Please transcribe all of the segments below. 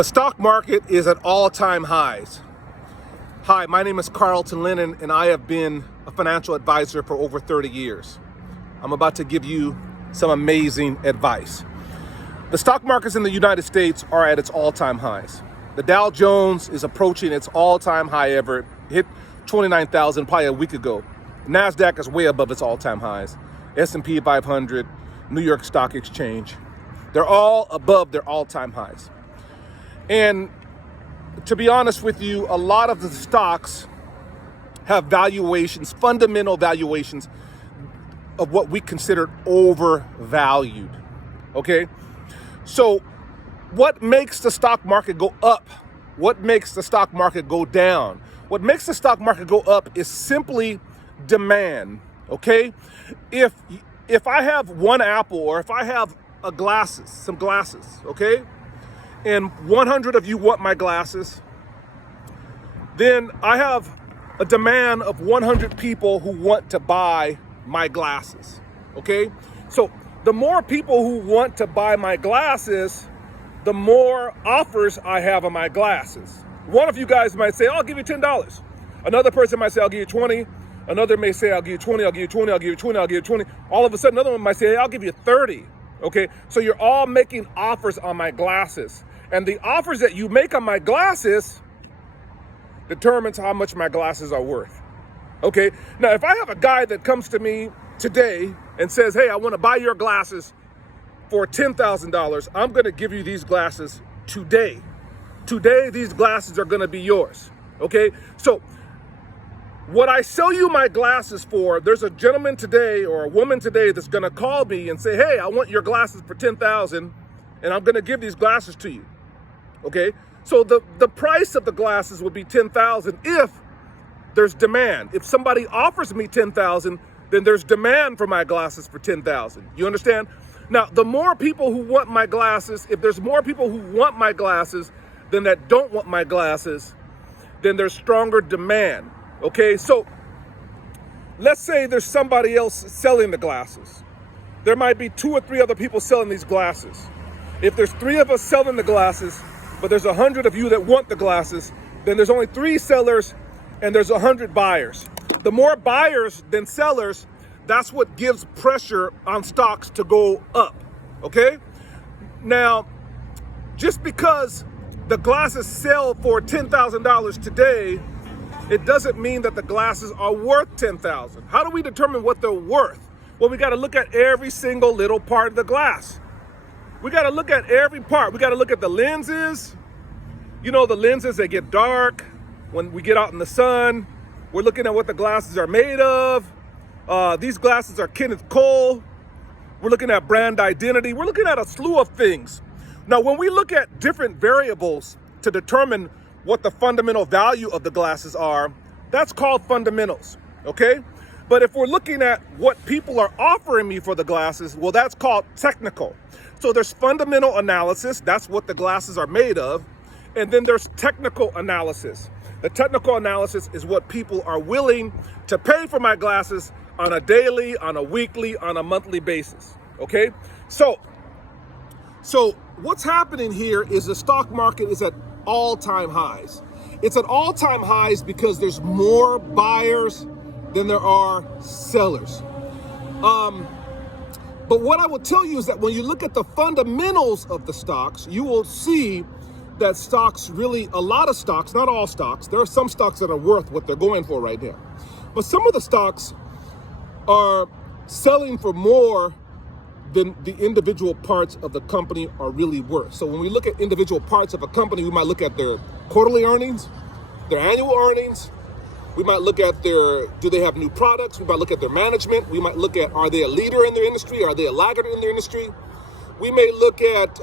The stock market is at all-time highs. Hi, my name is Carlton Lennon, and I have been a financial advisor for over 30 years. I'm about to give you some amazing advice. The stock markets in the United States are at its all-time highs. The Dow Jones is approaching its all-time high ever. It hit 29,000 probably a week ago. NASDAQ is way above its all-time highs. S&P 500, New York Stock Exchange, they're all above their all-time highs. And to be honest with you, a lot of the stocks have valuations, fundamental valuations of what we consider overvalued, okay? So what makes the stock market go up? What makes the stock market go down? What makes the stock market go up is simply demand, okay? If I have one apple, or if I have some glasses, okay? And 100 of you want my glasses, then I have a demand of 100 people who want to buy my glasses, okay? So the more people who want to buy my glasses, the more offers I have on my glasses. One of you guys might say, I'll give you $10. Another person might say, I'll give you 20. Another may say, I'll give you 20, I'll give you 20, I'll give you 20, I'll give you 20. All of a sudden, another one might say, hey, I'll give you 30, okay? So you're all making offers on my glasses. And the offers that you make on my glasses determines how much my glasses are worth, okay? Now, if I have a guy that comes to me today and says, hey, I want to buy your glasses for $10,000, I'm going to give you these glasses today. Today, these glasses are going to be yours, okay? So what I sell you my glasses for, there's a gentleman today or a woman today that's going to call me and say, hey, I want your glasses for $10,000, and I'm going to give these glasses to you. Okay, so the price of the glasses would be $10,000 if there's demand. If somebody offers me $10,000, then there's demand for my glasses for $10,000. You understand? Now, the more people who want my glasses, if there's more people who want my glasses than that don't want my glasses, then there's stronger demand. Okay, so let's say there's somebody else selling the glasses. There might be 2 or 3 other people selling these glasses. If there's 3 of us selling the glasses, but there's 100 of you that want the glasses, then there's only 3 sellers and there's 100 buyers. The more buyers than sellers, that's what gives pressure on stocks to go up, okay? Now, just because the glasses sell for $10,000 today, it doesn't mean that the glasses are worth $10,000. How do we determine what they're worth? Well, we got to look at every single little part of the glass. We got to look at every part. We got to look at the lenses. You know, the lenses, they get dark when we get out in the sun. We're looking at what the glasses are made of. These glasses are Kenneth Cole. We're looking at brand identity. We're looking at a slew of things. Now, when we look at different variables to determine what the fundamental value of the glasses are, that's called fundamentals, okay? But if we're looking at what people are offering me for the glasses, well, that's called technical. So there's fundamental analysis, that's what the glasses are made of, and then there's technical analysis. The technical analysis is what people are willing to pay for my glasses on a daily, on a weekly, on a monthly basis, okay? So what's happening here is the stock market is at all-time highs. It's at all-time highs because there's more buyers than there are sellers. But what I will tell you is that when you look at the fundamentals of the stocks, you will see that stocks really, a lot of stocks, not all stocks, there are some stocks that are worth what they're going for right now. But some of the stocks are selling for more than the individual parts of the company are really worth. So when we look at individual parts of a company, we might look at their quarterly earnings, their annual earnings. We might look at do they have new products? We might look at their management. We might look at, are they a leader in their industry? Are they a laggard in their industry? We may look at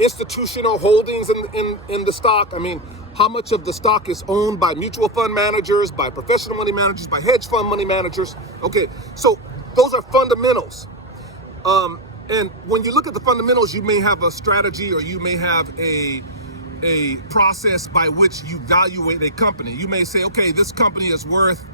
institutional holdings in the stock. I mean, how much of the stock is owned by mutual fund managers, by professional money managers, by hedge fund money managers? Okay, so those are fundamentals. And when you look at the fundamentals, you may have a strategy or you may have a process by which you evaluate a company. You may say, okay, this company is worth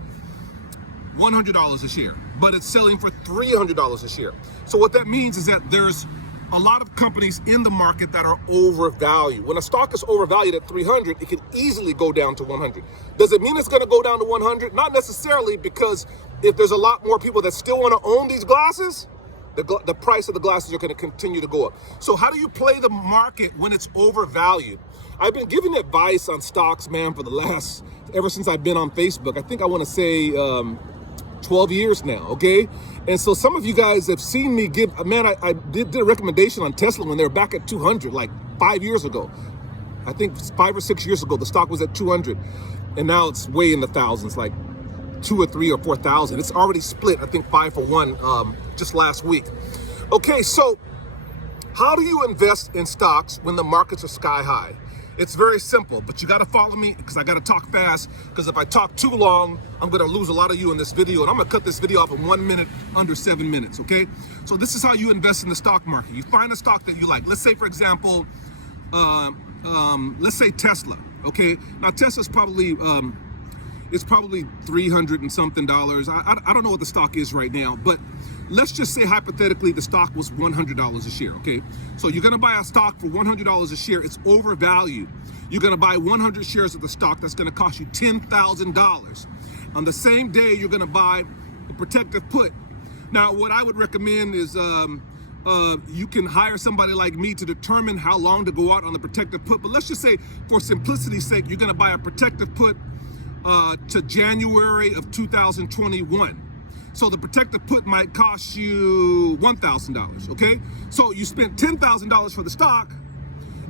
$100 a share, but it's selling for $300 a share. So what that means is that there's a lot of companies in the market that are overvalued. When a stock is overvalued at 300, it can easily go down to 100. Does it mean it's going to go down to 100? Not necessarily, because if there's a lot more people that still want to own these glasses, the price of the glasses are going to continue to go up. So how do you play the market when it's overvalued? I've been giving advice on stocks, man, ever since I've been on Facebook. I think I want to say 12 years now, okay? And so some of you guys have seen me give, man, I did a recommendation on Tesla when they were back at 200, like 5 years ago. I think 5 or 6 years ago, the stock was at 200. And now it's way in the thousands, like 2 or 3 or 4,000. It's already split, I think 5 for 1 just last week. Okay, so how do you invest in stocks when the markets are sky high? It's very simple, but you got to follow me because I got to talk fast, because if I talk too long, I'm going to lose a lot of you in this video, and I'm going to cut this video off in 1 minute, under 7 minutes, okay? So this is how you invest in the stock market. You find a stock that you like. Let's say, for example, let's say Tesla, okay? Now, Tesla's probably, it's probably $300 and something. I don't know what the stock is right now, but let's just say hypothetically the stock was $100 a share, okay? So you're gonna buy a stock for $100 a share, it's overvalued. You're gonna buy 100 shares of the stock, that's gonna cost you $10,000. On the same day, you're gonna buy a protective put. Now, what I would recommend is you can hire somebody like me to determine how long to go out on the protective put, but let's just say for simplicity's sake, you're gonna buy a protective put to January of 2021. So the protective put might cost you $1,000, okay? So you spent $10,000 for the stock,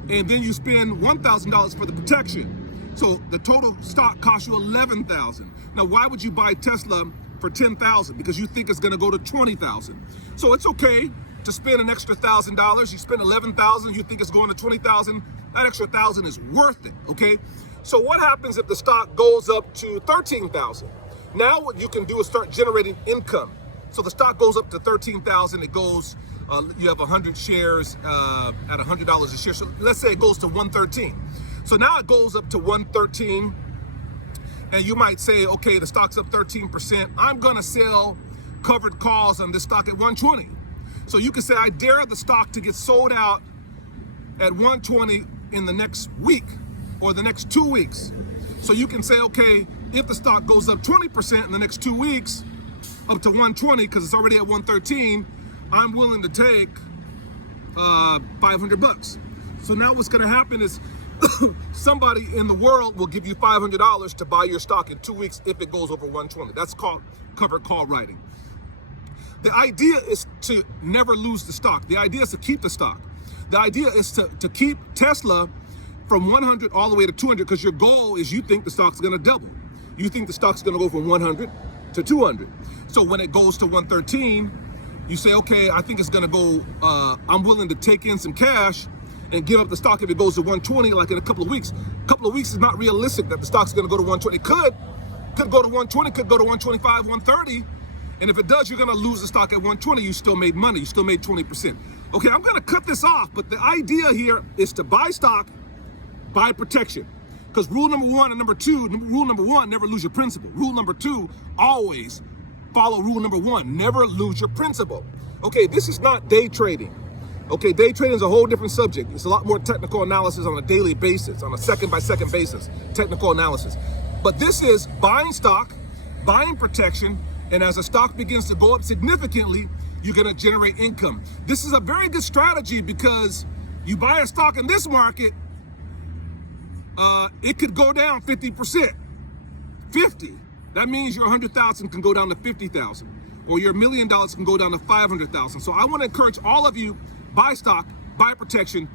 and then you spend $1,000 for the protection. So the total stock costs you $11,000. Now, why would you buy Tesla for $10,000? Because you think it's gonna go to $20,000. So it's okay to spend an extra $1,000. You spend $11,000, you think it's going to $20,000. That extra $1,000 is worth it, okay? So what happens if the stock goes up to $13,000? Now what you can do is start generating income. So the stock goes up to $13,000. It goes, you have 100 shares at $100 a share. So let's say it goes to 113. So now it goes up to 113, and you might say, okay, the stock's up 13%. I'm gonna sell covered calls on this stock at 120. So you can say, I dare the stock to get sold out at 120 in the next week or the next 2 weeks. So you can say, okay, if the stock goes up 20% in the next 2 weeks, up to 120, because it's already at 113, I'm willing to take $500. So now what's gonna happen is somebody in the world will give you $500 to buy your stock in 2 weeks if it goes over 120. That's called covered call writing. The idea is to never lose the stock. The idea is to keep the stock. The idea is to keep Tesla from 100 all the way to 200, because your goal is you think the stock's gonna double. You think the stock's gonna go from 100 to 200. So when it goes to 113, you say, okay, I think it's gonna go, I'm willing to take in some cash and give up the stock if it goes to 120, like in a couple of weeks. A couple of weeks is not realistic that the stock's gonna go to 120. It could go to 120, could go to 125, 130. And if it does, you're gonna lose the stock at 120. You still made money, you still made 20%. Okay, I'm gonna cut this off, but the idea here is to buy stock, buy protection. Because rule number one and number two, rule number one, never lose your principal. Rule number two, always follow rule number one, never lose your principal. Okay, this is not day trading. Okay, day trading is a whole different subject. It's a lot more technical analysis on a daily basis, on a second by second basis, technical analysis. But this is buying stock, buying protection, and as a stock begins to go up significantly, you're gonna generate income. This is a very good strategy because you buy a stock in this market, it could go down 50%. 50. That means your 100,000 can go down to 50,000, or your $1 million can go down to 500,000. So I want to encourage all of you, buy stock, buy protection,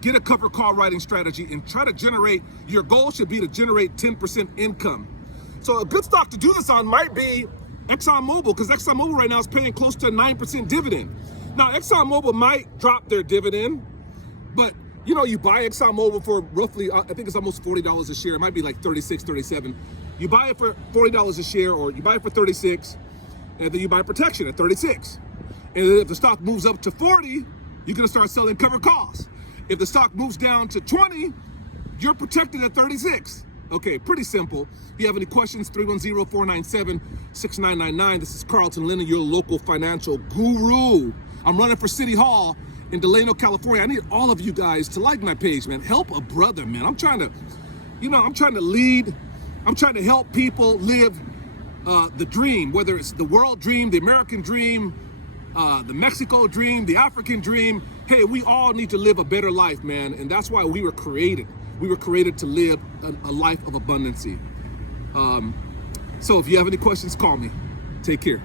get a cover call writing strategy, and try to generate, your goal should be to generate 10% income. So a good stock to do this on might be ExxonMobil, because ExxonMobil right now is paying close to a 9% dividend. Now ExxonMobil might drop their dividend, but you know, you buy ExxonMobil for roughly, I think it's almost $40 a share. It might be like 36, 37. You buy it for $40 a share, or you buy it for 36, and then you buy protection at 36. And then if the stock moves up to 40, you're gonna start selling covered calls. If the stock moves down to 20, you're protected at 36. Okay, pretty simple. If you have any questions, 310-497-6999. This is Carlton Lennon, your local financial guru. I'm running for City Hall in Delano, California. I need all of you guys to like my page, man. Help a brother, man. I'm trying to lead. I'm trying to help people live the dream, whether it's the world dream, the American dream, the Mexico dream, the African dream. Hey, we all need to live a better life, man. And that's why we were created. We were created to live a life of abundancy. So if you have any questions, call me. Take care.